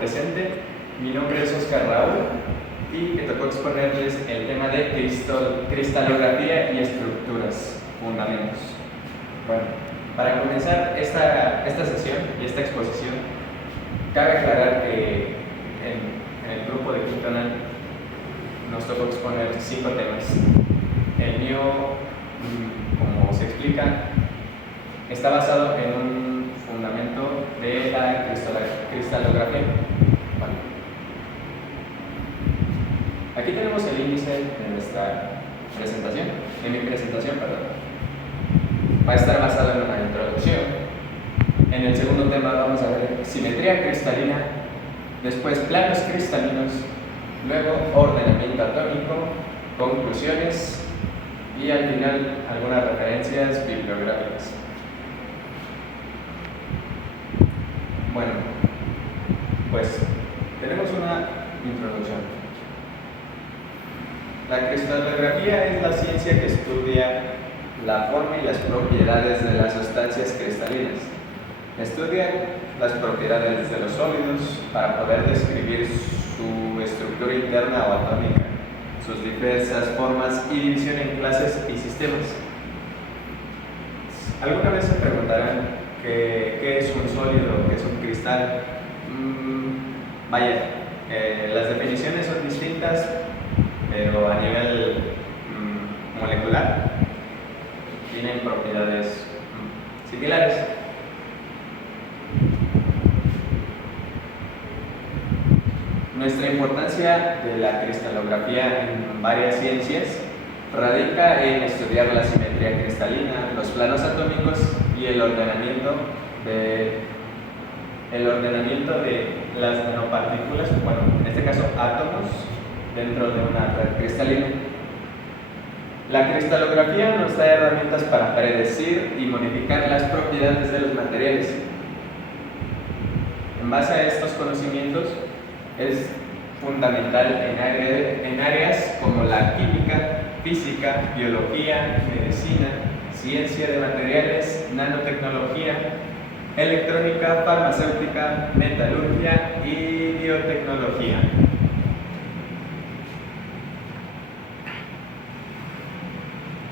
presente. Mi nombre es Oscar Raúl y me tocó exponerles el tema de cristalografía y estructuras, fundamentos. Bueno, para comenzar esta sesión y esta exposición, cabe aclarar que en el grupo de quinto año nos tocó exponer 5 temas. El mío, como se explica, está basado en un fundamento de la cristalografía. Bueno, aquí tenemos el índice de nuestra presentación, de mi presentación, perdón. Va a estar basado en una introducción. En el segundo tema vamos a ver simetría cristalina, después planos cristalinos, luego ordenamiento atómico, conclusiones y al final algunas referencias bibliográficas. Bueno, pues tenemos una introducción. La cristalografía es la ciencia que estudia la forma y las propiedades de las sustancias cristalinas. Estudia las propiedades de los sólidos para poder describir su estructura interna o atómica, sus diversas formas y división en clases y sistemas. ¿Alguna vez se preguntarán qué es un sólido, qué es un cristal? Las definiciones son distintas, pero a nivel molecular tienen propiedades similares. Nuestra importancia de la cristalografía en varias ciencias radica en estudiar la simetría cristalina, los planos atómicos y el ordenamiento de las nanopartículas, bueno, en este caso átomos, dentro de una red cristalina. La cristalografía nos da herramientas para predecir y modificar las propiedades de los materiales. En base a estos conocimientos, es fundamental en áreas como la química, física, biología, medicina, ciencia de materiales, nanotecnología, electrónica, farmacéutica, metalurgia y biotecnología.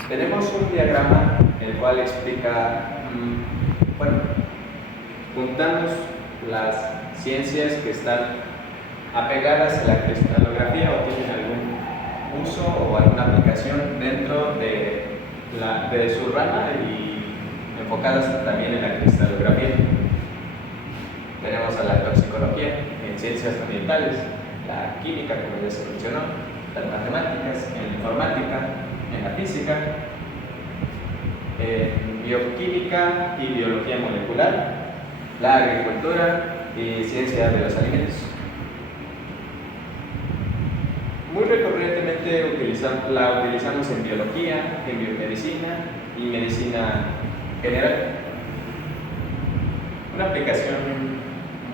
Tenemos un diagrama el cual explica, juntamos las ciencias que están apegadas a la cristalografía o tienen algún uso o alguna aplicación dentro de su rama y enfocadas también en la cristalografía. Tenemos a la toxicología en ciencias ambientales, la química, como ya se mencionó, las matemáticas, en la informática, en la física, en bioquímica y biología molecular, la agricultura y ciencia de los alimentos. Muy recurrentemente la utilizamos en biología, en biomedicina y medicina general. Una aplicación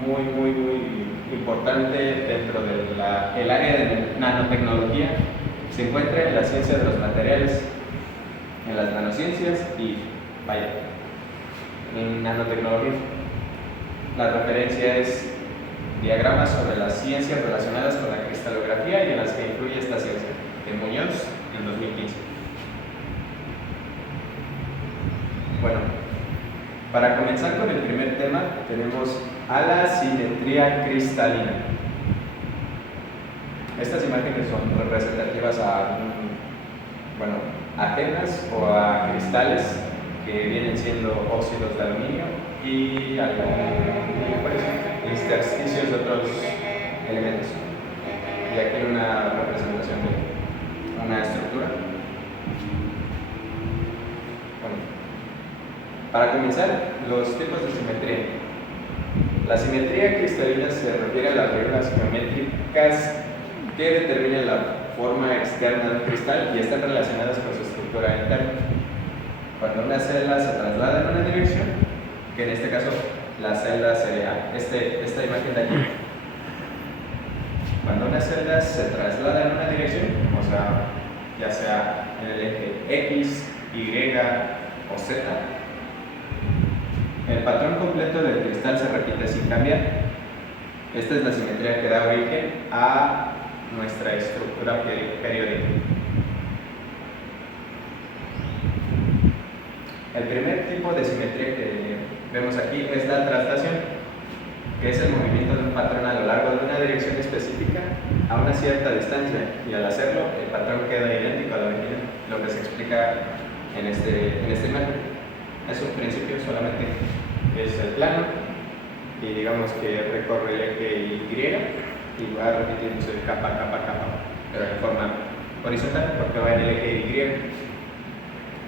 muy importante dentro del área de nanotecnología se encuentra en la ciencia de los materiales, en las nanociencias y, en nanotecnología. La referencia es diagramas sobre las ciencias relacionadas con la cristalografía y en las que incluye esta ciencia, de Muñoz, en 2015. Bueno, para comenzar con el primer tema, tenemos a la simetría cristalina. Estas imágenes son representativas ajenas o a cristales que vienen siendo óxidos de aluminio y intersticios de otros elementos. Y aquí una representación de una estructura. Bueno, para comenzar, los tipos de simetría. La simetría cristalina se refiere a las reglas geométricas que determinan la forma externa de un cristal y están relacionadas con su estructura interna. Cuando una celda se traslada en una dirección, que en este caso la celda sería esta imagen de aquí. Cuando una celda se traslada en una dirección, o sea, ya sea en el eje X, Y o Z, el patrón completo del cristal se repite sin cambiar. Esta es la simetría que da origen a nuestra estructura periódica. El primer tipo de simetría que vemos aquí es la traslación, que es el movimiento de un patrón a lo largo de una dirección específica a una cierta distancia, y al hacerlo el patrón queda idéntico a lo original, lo que se explica en este imagen. Es un principio, solamente es el plano, y digamos que recorre el eje Y y va repitiéndose capa, pero de forma horizontal porque va en el eje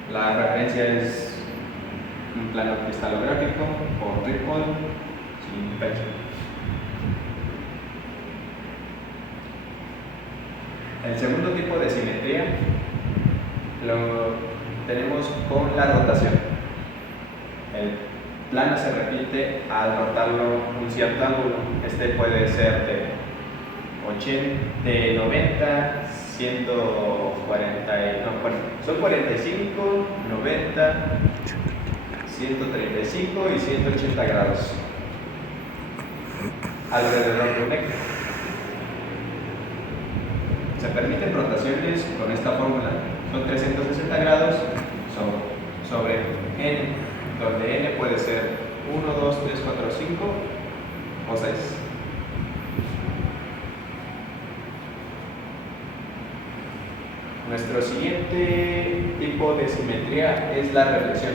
Y. La referencia es un plano cristalográfico o trípode sin pecho. El segundo tipo de simetría lo tenemos con la rotación. El plano se repite al rotarlo un cierto ángulo. Este puede ser de 90, 140, son 45, 90, 135 y 180 grados alrededor de un eje. Se permiten rotaciones con esta fórmula. Son 360 grados sobre n, donde n puede ser 1, 2, 3, 4, 5 o 6. Nuestro siguiente tipo de simetría es la reflexión.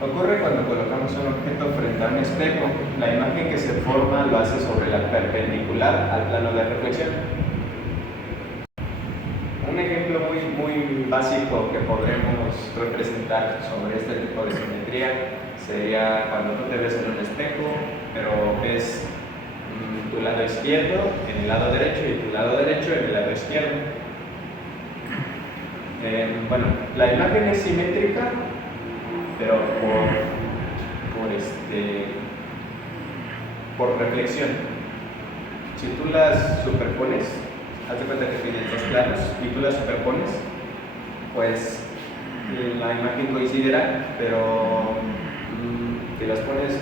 Ocurre cuando colocamos un objeto frente a un espejo. La imagen que se forma lo hace sobre la perpendicular al plano de reflexión. Un ejemplo muy básico que podremos representar sobre este tipo de simetría sería cuando tú te ves en un espejo, pero ves tu lado izquierdo en el lado derecho y tu lado derecho en el lado izquierdo. Bueno, la imagen es simétrica, pero por reflexión. Si tú las superpones, haz de cuenta que tienes dos planos y tú las superpones, pues la imagen coincidirá, pero si las pones,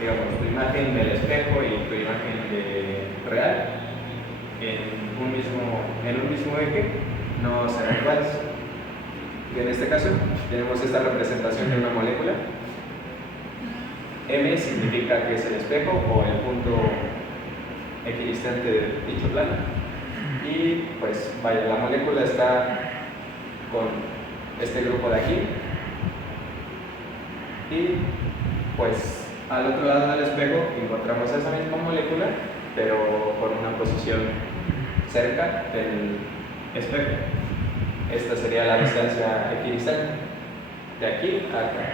digamos, tu imagen del espejo y tu imagen real en un mismo eje, no serán iguales. Y en este caso tenemos esta representación de una molécula. M significa que es el espejo o el punto equidistante de dicho plano. Y pues vaya, la molécula está con este grupo de aquí. Y pues al otro lado del espejo encontramos esa misma molécula, pero con una posición cerca del espejo. Esta sería la distancia equidistante, de aquí a acá.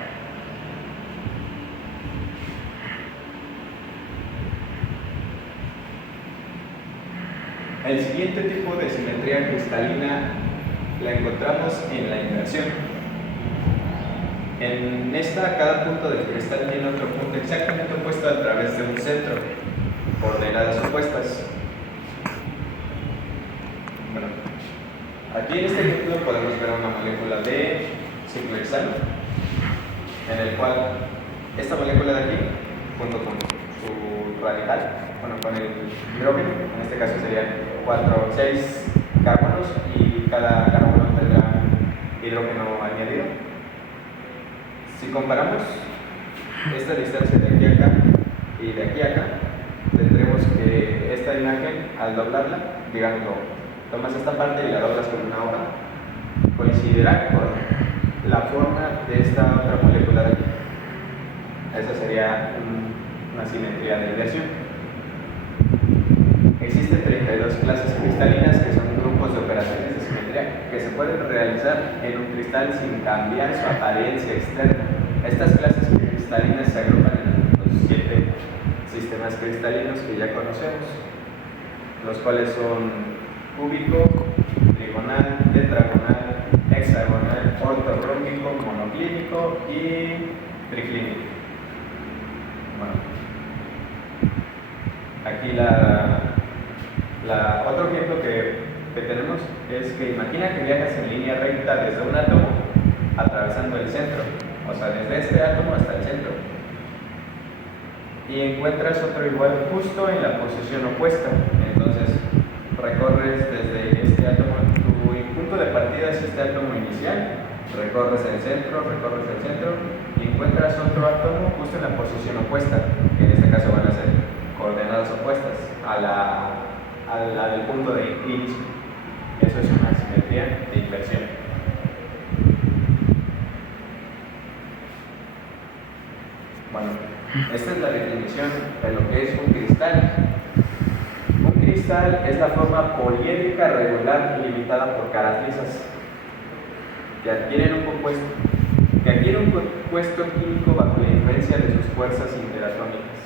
El siguiente tipo de simetría cristalina la encontramos en la inversión. En esta, cada punto del cristal tiene otro punto exactamente opuesto a través de un centro, coordenadas opuestas. Bueno, aquí en este ejemplo podemos ver una molécula de ciclohexano, en el cual esta molécula de aquí, junto con su radical, con el hidrógeno, en este caso serían 6 carbonos, y cada carbono tendrá hidrógeno añadido. Si comparamos esta distancia de aquí a acá y de aquí a acá, tendremos que esta imagen, al doblarla, digamos, tomas esta parte y la doblas con una hoja, coincidirá con la forma de esta otra molécula de aquí. Esa sería una simetría de inversión. Existen 32 clases cristalinas, que son grupos de operaciones de simetría que se pueden realizar en un cristal sin cambiar su apariencia externa. Estas clases cristalinas se agrupan en los 7 sistemas cristalinos que ya conocemos, los cuales son cúbico, trigonal, tetragonal, hexagonal, ortorrómbico, monoclínico y triclínico. Bueno, aquí otro ejemplo que tenemos es que imagina que viajas en línea recta desde un átomo atravesando el centro, o sea, desde este átomo hasta el centro. y encuentras otro igual justo en la posición opuesta. Entonces recorres desde este átomo, tu punto de partida es este átomo inicial, recorres el centro y encuentras otro átomo justo en la posición opuesta, que en este caso van a ser coordenadas opuestas a la del punto de inicio. Eso es una simetría de inversión. Bueno, esta es la definición de lo que es un cristal. Un cristal es la forma poliédrica regular limitada por caras lisas que adquieren un compuesto químico bajo la influencia de sus fuerzas interatómicas.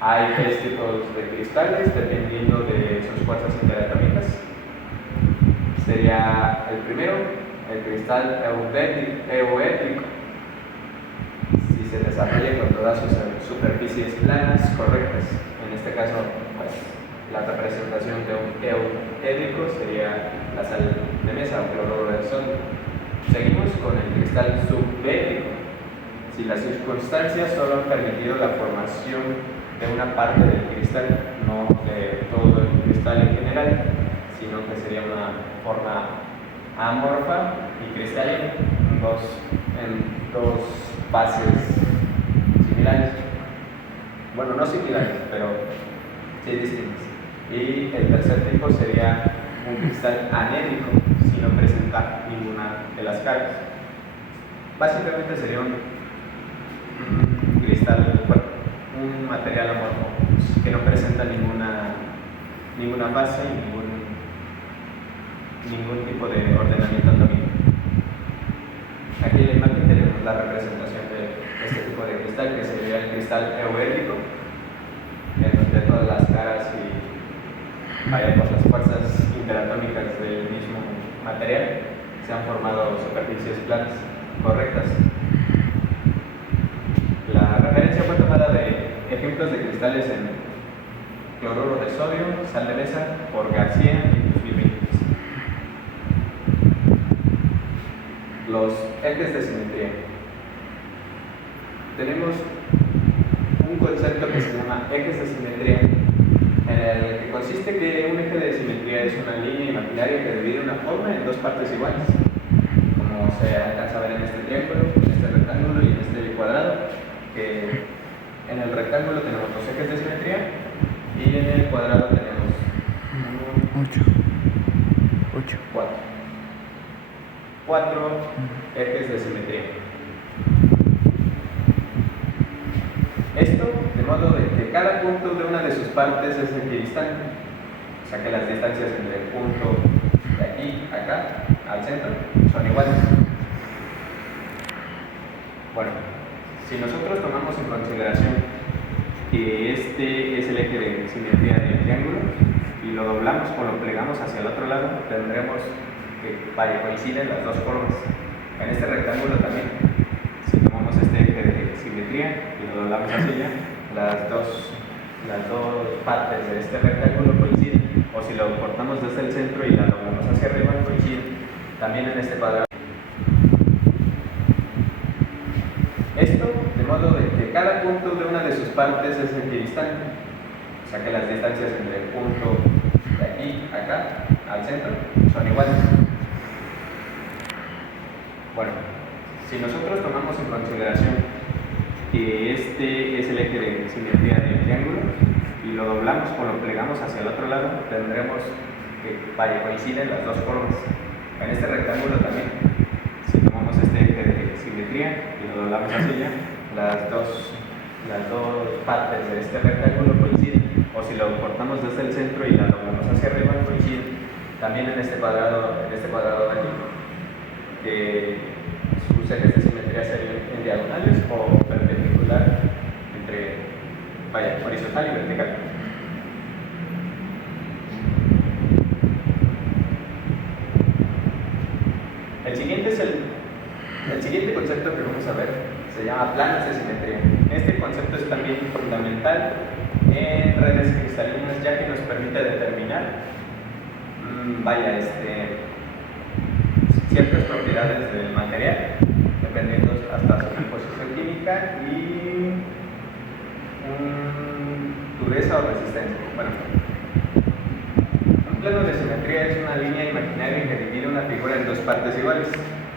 Hay tres tipos de cristales dependiendo de sus fuerzas interatómicas. Sería el primero, el cristal euétrico. Si se desarrolla con todas sus superficies planas correctas. En este caso, pues, la representación de un euédrico sería la sal de mesa o cloruro de sodio. Seguimos con el cristal subédrico. Si las circunstancias solo han permitido la formación de una parte del cristal, no de todo el cristal en general, sino que sería una forma amorfa y cristalina en dos fases similares. Bueno, no similares, pero sí distintas. Y el tercer tipo sería un cristal anédrico, si no presenta ninguna de las caras. Básicamente sería un cristal, un material amorfo que no presenta ninguna fase y ningún tipo de ordenamiento atómico. Aquí en la imagen tenemos la representación de este tipo de cristal, que sería el cristal euédrico, en donde todas las caras y por las fuerzas interatómicas del mismo material se han formado superficies planas correctas. La referencia fue tomada de ejemplos de cristales en cloruro de sodio, sal de mesa, por García en 2020. Los ejes de simetría. Tenemos un concepto que se llama ejes de simetría, en el que consiste que un eje de simetría es una línea imaginaria que divide una forma en dos partes iguales, como se alcanza a ver en este triángulo, en este rectángulo y en este cuadrado, que en el rectángulo tenemos dos ejes de simetría y en el cuadrado tenemos 4 ejes de simetría. Esto de modo de que cada punto de una de sus partes es equidistante, o sea que las distancias entre el punto de aquí, acá, al centro, son iguales. Bueno, si nosotros tomamos en consideración que este es el eje de simetría del triángulo y lo doblamos o lo plegamos hacia el otro lado, tendremos que coinciden las dos formas. En este rectángulo también, si tomamos este eje de simetría y lo doblamos hacia allá, las dos partes de este rectángulo coinciden, o si lo cortamos desde el centro y la doblamos hacia arriba, coinciden. También en este cuadrado. Esto de modo de que cada punto de una de sus partes es equidistante, o sea que las distancias entre el punto de aquí, acá, al centro, son iguales. Bueno, si nosotros tomamos en consideración que este es el eje de simetría del triángulo y lo doblamos o lo plegamos hacia el otro lado, tendremos que coinciden las dos formas. En este rectángulo también, si tomamos este eje de simetría y lo doblamos hacia allá, las dos partes de este rectángulo coinciden, o si lo cortamos desde el centro y la doblamos hacia arriba, coinciden. También en este cuadrado de aquí, sus ejes de simetría serían en diagonales o perpendicular horizontal y vertical. El siguiente concepto que vamos a ver se llama planos de simetría. Este concepto es también fundamental en redes cristalinas, ya que nos permite determinar ciertas propiedades del material, dependiendo hasta su composición química y dureza o resistencia. Bueno, un plano de simetría es una línea imaginaria que divide una figura en dos partes iguales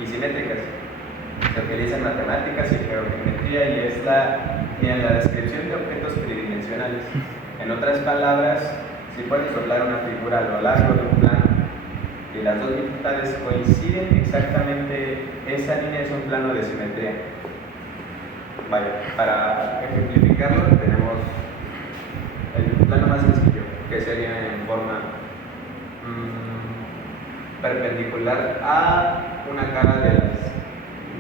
y simétricas. Se utiliza en matemáticas y geometría y es en la descripción de objetos tridimensionales. En otras palabras, si puedes soplar una figura a lo largo de un plano y las dos mitades coinciden exactamente, esa línea es un plano de simetría. Vaya, para ejemplificarlo tenemos el plano más sencillo, que sería en forma perpendicular a una cara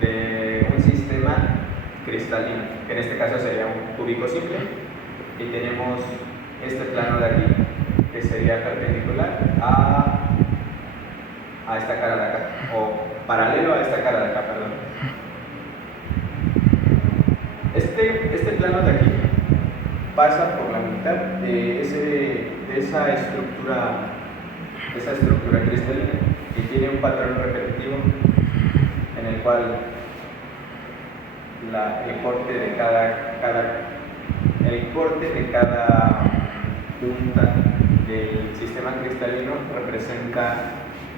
de un sistema cristalino, que en este caso sería un cúbico simple, y tenemos este plano de aquí, que sería perpendicular a esta cara de acá, o paralelo a esta cara de acá, perdón. Este plano de aquí pasa por la mitad de esa estructura cristalina y tiene un patrón repetitivo en el cual el corte de cada punta del sistema cristalino representa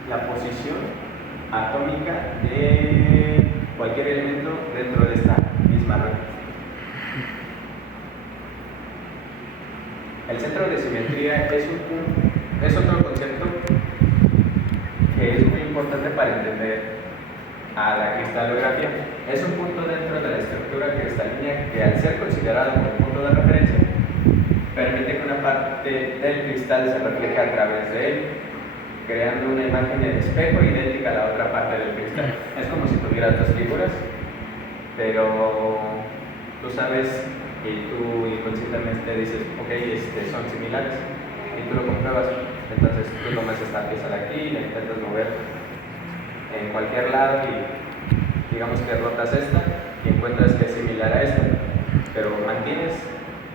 la posición atómica de cualquier elemento dentro de esta misma red. El centro de simetría es otro concepto que es muy importante para entender a la cristalografía. Es un punto dentro de la estructura cristalina que, al ser considerado como punto de referencia, permite que una parte del cristal se refleje a través de él, creando una imagen de espejo idéntica a la otra parte del cristal. Es como si tuvieras dos figuras, pero tú sabes y tú inconscientemente dices, ok, son similares, y tú lo compruebas. Entonces tú tomas esta pieza de aquí y la intentas mover en cualquier lado y digamos que rotas esta y encuentras que es similar a esta, pero mantienes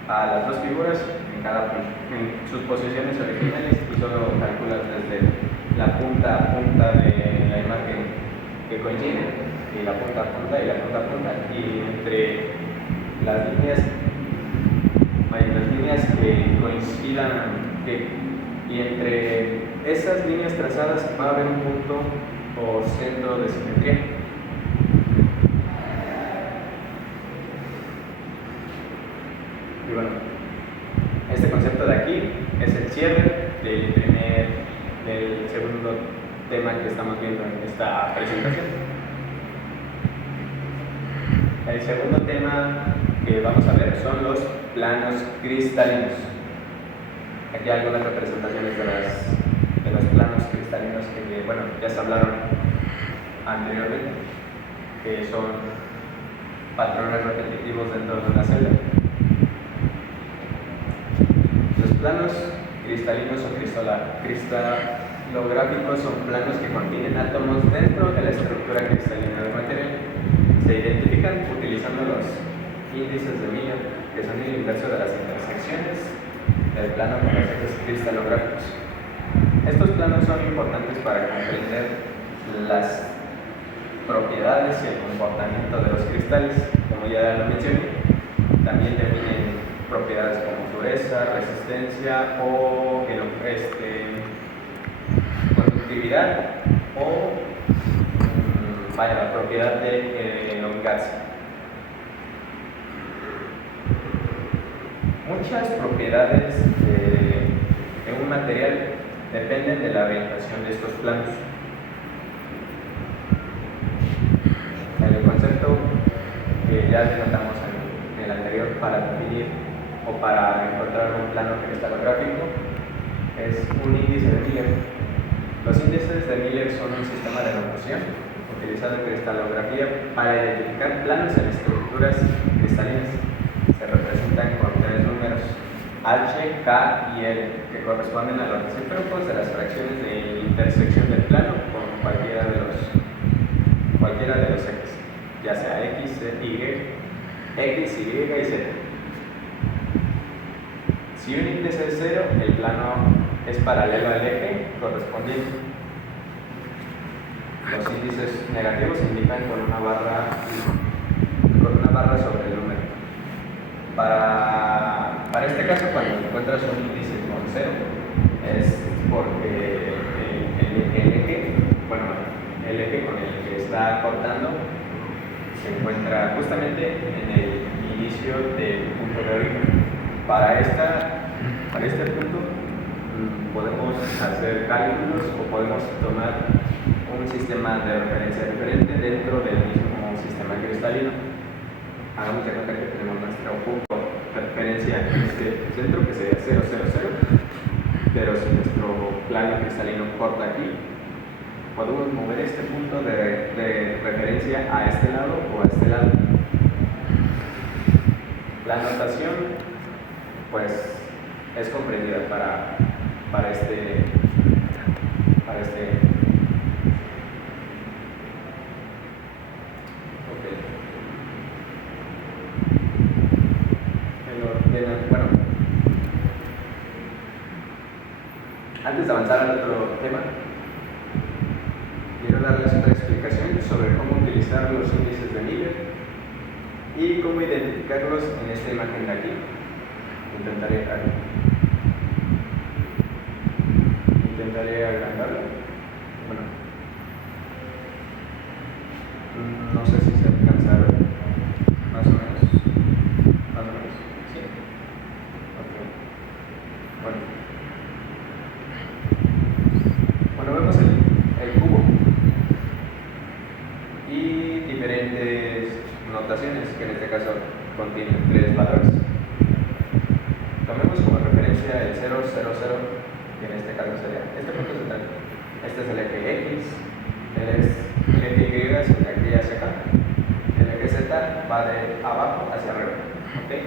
a las dos figuras en sus posiciones originales y solo calculas desde la punta a punta de la imagen que coincide y la punta a punta y la punta a punta, y entre las líneas que coincidan y entre esas líneas trazadas va a haber un punto o centro de simetría. Y bueno, este concepto de aquí es el cierre del segundo tema que estamos viendo en esta presentación. El segundo tema que vamos a ver son los planos cristalinos. Aquí hay algunas representaciones de los planos cristalinos que, bueno, ya se hablaron anteriormente, que son patrones repetitivos dentro de una celda. Los planos cristalinos o cristalográficos son planos que contienen átomos dentro de la estructura cristalina del material. Se identifican utilizando los índices de Miller, que son el inverso de las intersecciones del plano con los ejes cristalográficos. Estos planos son importantes para comprender las propiedades y el comportamiento de los cristales, como ya lo mencioné. También definen propiedades como dureza, resistencia o conductividad o la propiedad de elongarse. Muchas propiedades de un material dependen de la orientación de estos planos. El concepto que ya denotamos en el anterior para definir o para encontrar un plano cristalográfico es un índice de Miller. Los índices de Miller son un sistema de notación utilizado en cristalografía para identificar planos en estructuras cristalinas. Se representan con tres números, H, K y L, que corresponden a los recíprocos de las fracciones de intersección del plano con cualquiera de los ejes, ya sea X, Y, y Z. Si un índice es 0, el plano es paralelo al eje correspondiente. Los índices negativos se indican con una barra sobre el número. Para Para este caso, cuando encuentras un índice con 0, es porque el eje con el que está cortando se encuentra justamente en el inicio del punto de origen. Para este punto podemos hacer cálculos o podemos tomar un sistema de referencia diferente dentro del mismo sistema cristalino. Hagamos de cuenta que tenemos nuestro punto de referencia en este centro, que sería 0, 0, 0, pero si nuestro plano cristalino corta aquí, podemos mover este punto de referencia a este lado o a este lado. La notación, pues, es comprendida para este bueno, antes de avanzar al otro tema, quiero darles otra explicación sobre cómo utilizar los índices de nivel y cómo identificarlos en esta imagen de aquí. Intentaré agrandarlo. Bueno, no sé si se alcanza a ver. Más o menos. Sí. Okay. Bueno, vemos el cubo y diferentes notaciones que en este caso contienen 3 valores. Tomemos como referencia el 0, 0, 0, que en este caso sería este punto central. Este es el eje X, el eje Y es de aquí hacia acá, el eje Z va de abajo hacia arriba. ¿Okay?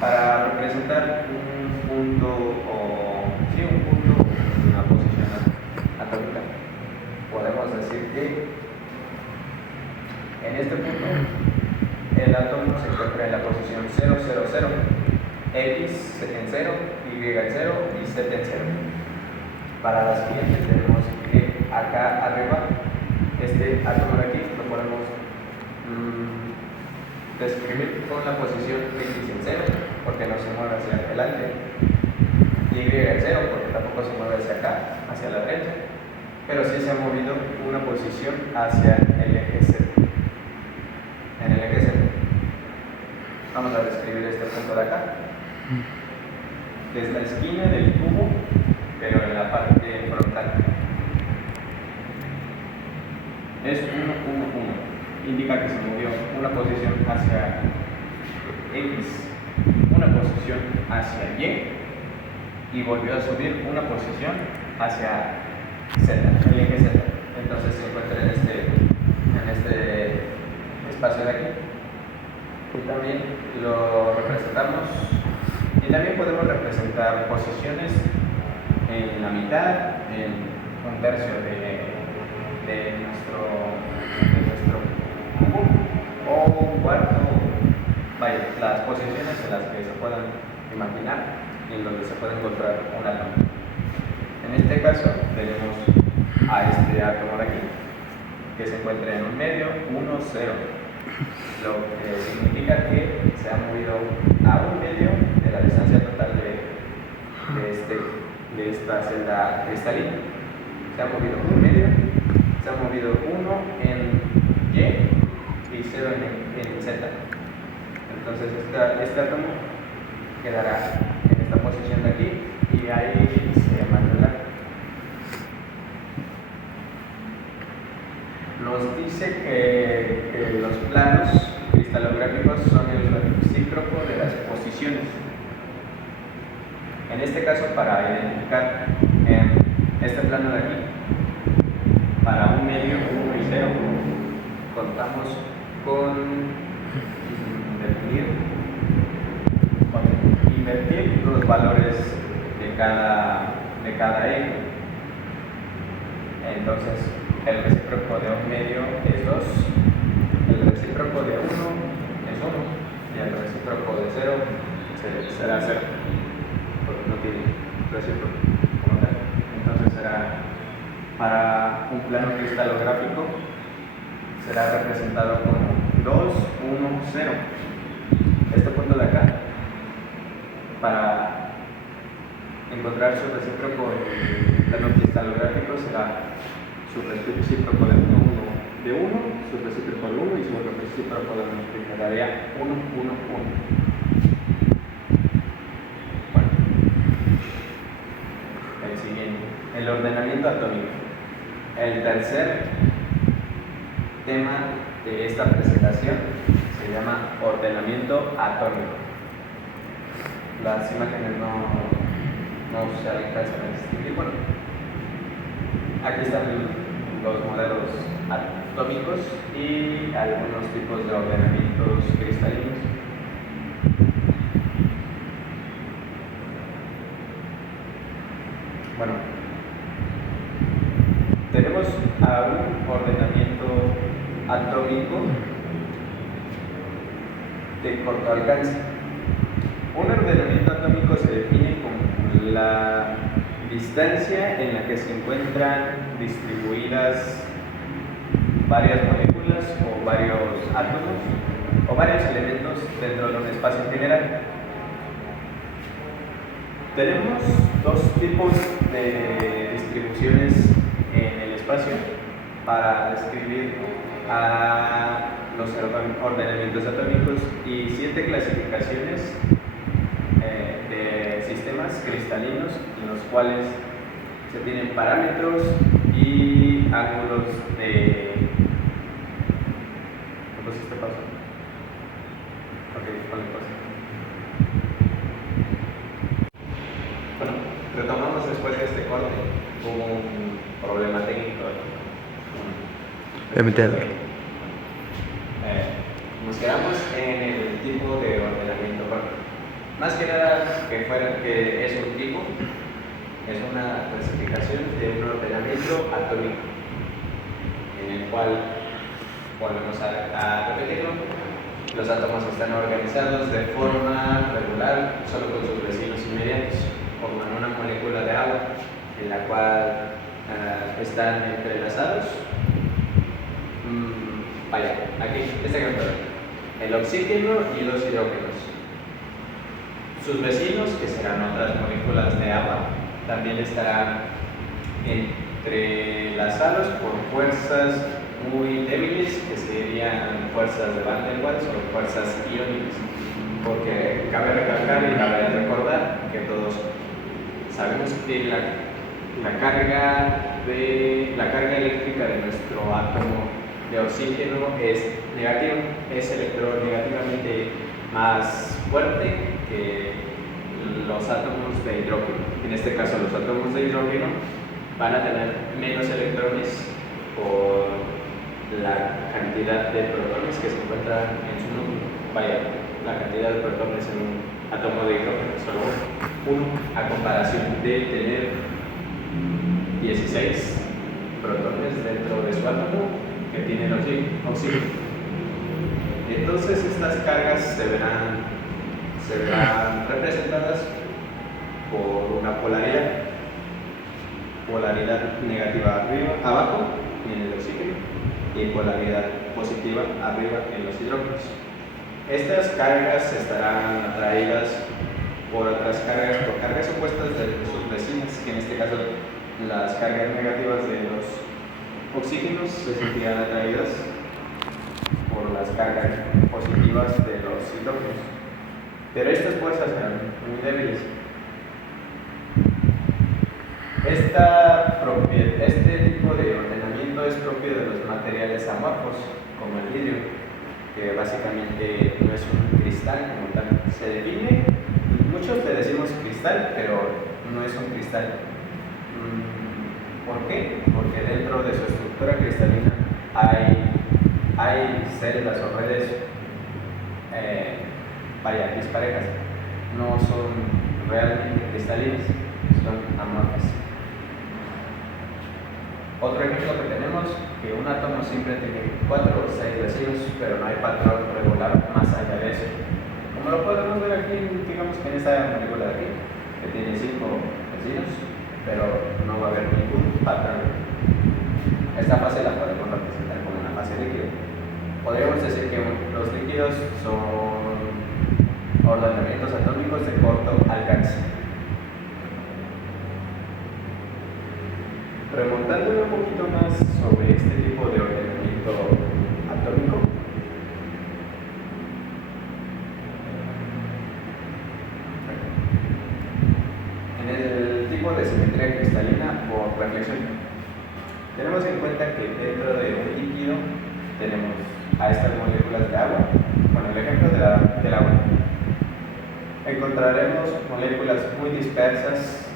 Para representar un punto una posición atómica, podemos decir que en este punto el átomo se encuentra en la posición 0, 0, 0, X en 0, Y en 0 y Z en 0. Para la siguiente tenemos que acá arriba, este átomo de aquí lo podemos describir con la posición X en 0, porque no se mueve hacia adelante, Y en 0, porque tampoco se mueve hacia acá, hacia la derecha, pero sí se ha movido una posición hacia el eje Z. En el eje Z. Vamos a describir este punto de acá. Desde la esquina del cubo, pero en la parte frontal. Es 1, 1, 1. Indica que se movió una posición hacia X, una posición hacia Y volvió a subir una posición hacia Z, el eje Z. Entonces se encuentra en este espacio de aquí. Y también lo representamos, y también podemos representar posiciones en la mitad, en un tercio de nuestro cubo, o un cuarto, vaya, las posiciones en las que se puedan imaginar y en donde se puede encontrar un átomo. En este caso tenemos a este átomo de aquí, que se encuentra en un medio, 1, 0. Lo que significa que se ha movido a un medio de la distancia total de esta celda cristalina. Se ha movido un medio, se ha movido 1 en Y 0 en Z. Entonces este átomo quedará en esta posición de aquí y ahí se mantendrá. Nos dice que los planos cristalográficos son el recíproco de las posiciones. En este caso, para identificar en este plano de aquí, para un medio 1 y 0, contamos con invertir los valores de cada eje. Entonces, el recíproco de un medio es 2, el recíproco de 1 es 1 y el recíproco de 0 será 0, porque no tiene recíproco como tal. Entonces será, para un plano cristalográfico, será representado como 2, 1, 0. Este punto de acá para encontrar su recíproco en el plano cristalográfico será su recíproco de 1, su recíproco de 1 y su recíproco de 1, que quedaría 1, 1, 1. Bueno, el siguiente, el ordenamiento atómico. El tercer tema de esta presentación se llama ordenamiento atómico. Las imágenes no se alcanzan a distinguir. Bueno, aquí están los modelos atómicos y algunos tipos de ordenamientos cristalinos. Bueno, tenemos a un ordenamiento atómico de corto alcance. Un ordenamiento atómico se define como la distancia en la que se encuentran distribuidas varias moléculas o varios átomos o varios elementos dentro de un espacio general. Tenemos dos tipos de distribuciones en el espacio para describir a los ordenamientos atómicos y 7 clasificaciones de sistemas cristalinos en los cuales se tienen parámetros y ángulos de... ¿Qué pusiste pausa? Ok, ponle pausa. Bueno, retomamos después de este corte. Hubo un problema técnico. Nos quedamos en el tipo de ordenamiento. Bueno, más que nada que es un tipo, es una clasificación de un ordenamiento atómico, en el cual, volvemos a repetirlo, los átomos están organizados de forma regular, solo con sus vecinos inmediatos, como en una molécula de agua, en la cual están entrelazados. Vaya, aquí, este ejemplo, el oxígeno y los hidrógenos. Sus vecinos, que serán otras moléculas de agua, también estarán entrelazados por fuerzas muy débiles, que serían fuerzas de Van der Waals o fuerzas iónicas. Porque cabe recalcar y cabe recordar que todos sabemos que la carga eléctrica de nuestro átomo de oxígeno es negativa, es electronegativamente más fuerte que los átomos de hidrógeno. En este caso, los átomos de hidrógeno van a tener menos electrones por la cantidad de protones que se encuentran en su núcleo. Vaya, la cantidad de protones en un átomo de hidrógeno es solo uno, a comparación de tener 16 protones dentro de su átomo que tiene el oxígeno. Entonces estas cargas se verán representadas por una polaridad negativa abajo en el oxígeno y polaridad positiva arriba en los hidrógenos. Estas cargas estarán atraídas por otras cargas, por cargas opuestas de sus vecinas, que en este caso las cargas negativas de los oxígenos se sentirán atraídas por las cargas positivas de los hidrógenos. Pero estas fuerzas serán muy débiles. Este tipo de ordenamiento es propio de los materiales amorfos, como el vidrio, que básicamente no es un cristal como tal. Se define, muchos le decimos cristal, pero no es un cristal. ¿Por qué? Porque dentro de su estructura cristalina hay celdas o redes disparejas. No son realmente cristalinas, son amorfas. Otro ejemplo que tenemos, que un átomo siempre tiene 4 o 6 vecinos, pero no hay patrón regular más allá de eso. Como lo podemos ver aquí, digamos que en esta molécula de aquí, que tiene 5 vecinos, pero no va a haber ningún patrón. Esta fase la podemos representar como una fase líquida. Podríamos decir que los líquidos son ordenamientos atómicos de corto alcance. Remontándome un poquito más sobre este tipo de ordenamiento atómico, en el tipo de simetría cristalina por reflexión, tenemos en cuenta que dentro de un líquido tenemos a estas moléculas de agua. Bueno, el ejemplo del agua. Encontraremos moléculas muy dispersas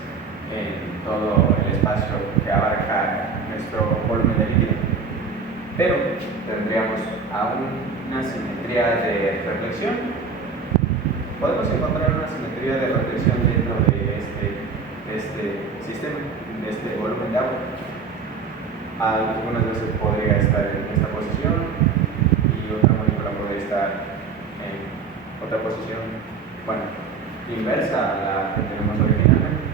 en todo el espacio que abarca nuestro volumen de líquido, pero tendríamos aún una simetría de reflexión. Podemos encontrar una simetría de reflexión dentro de este sistema, de este volumen de agua. Algunas veces podría estar en esta posición y otra molécula podría estar en otra posición, bueno, inversa a la que tenemos originalmente.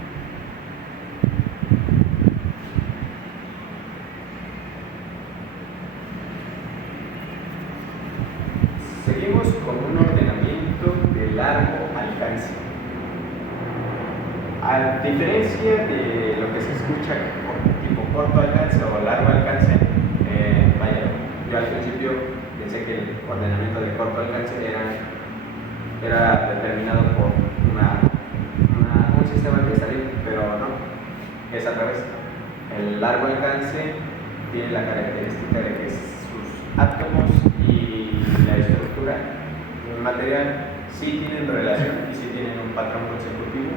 Seguimos con un ordenamiento de largo alcance. A diferencia de lo que se escucha tipo corto alcance o largo alcance, yo al principio pensé que el ordenamiento de corto alcance era determinado por un sistema cristalino, pero no, es al revés. El largo alcance tiene la característica de que sus átomos y la estructura del material sí tienen relación y sí tienen un patrón consecutivo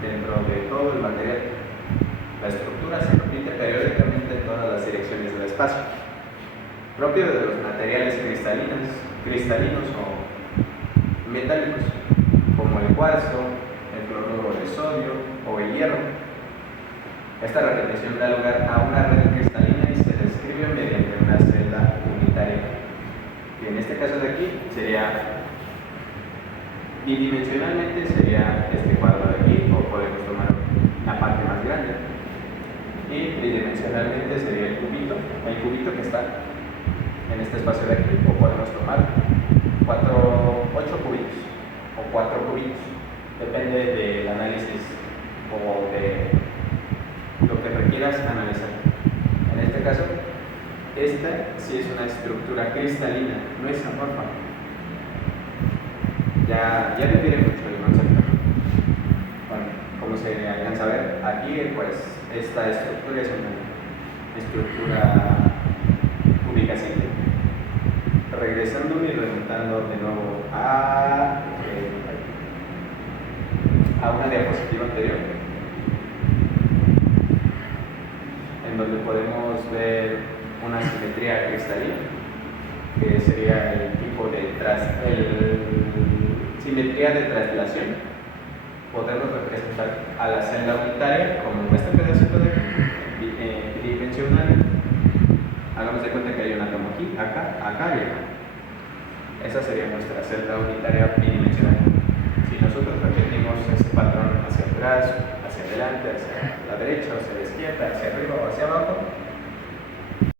dentro de todo el material. La estructura se repite periódicamente en todas las direcciones del espacio, propio de los materiales cristalinos o metálicos, como el cuarzo, el cloruro de sodio o el hierro. Esta repetición da lugar a una red cristalina y se describe mediante una celda unitaria, que en este caso de aquí sería bidimensionalmente sería este cuadro de aquí, o podemos tomar la parte más grande, y tridimensionalmente sería el cubito que está en este espacio de aquí, o podemos tomar 8 cubitos o 4 cubitos, depende del análisis o de lo que requieras analizar. En este caso, esta sí es una estructura cristalina, no es amorfa. Ya les diré mucho el concepto. Bueno, como se alcanza a ver, aquí pues esta estructura es una estructura cúbica simple. Regresando y remontando de nuevo a una diapositiva anterior, en donde podemos ver una simetría cristalina, que sería el tipo de simetría de traslación. Podemos representar a la celda unitaria como este pedacito de bidimensional. Hagamos de cuenta que hay un átomo aquí, acá y acá. Esa sería nuestra celda unitaria bidimensional. Si nosotros repetimos ese patrón hacia atrás, hacia adelante, hacia la derecha, hacia la izquierda, hacia arriba o hacia abajo,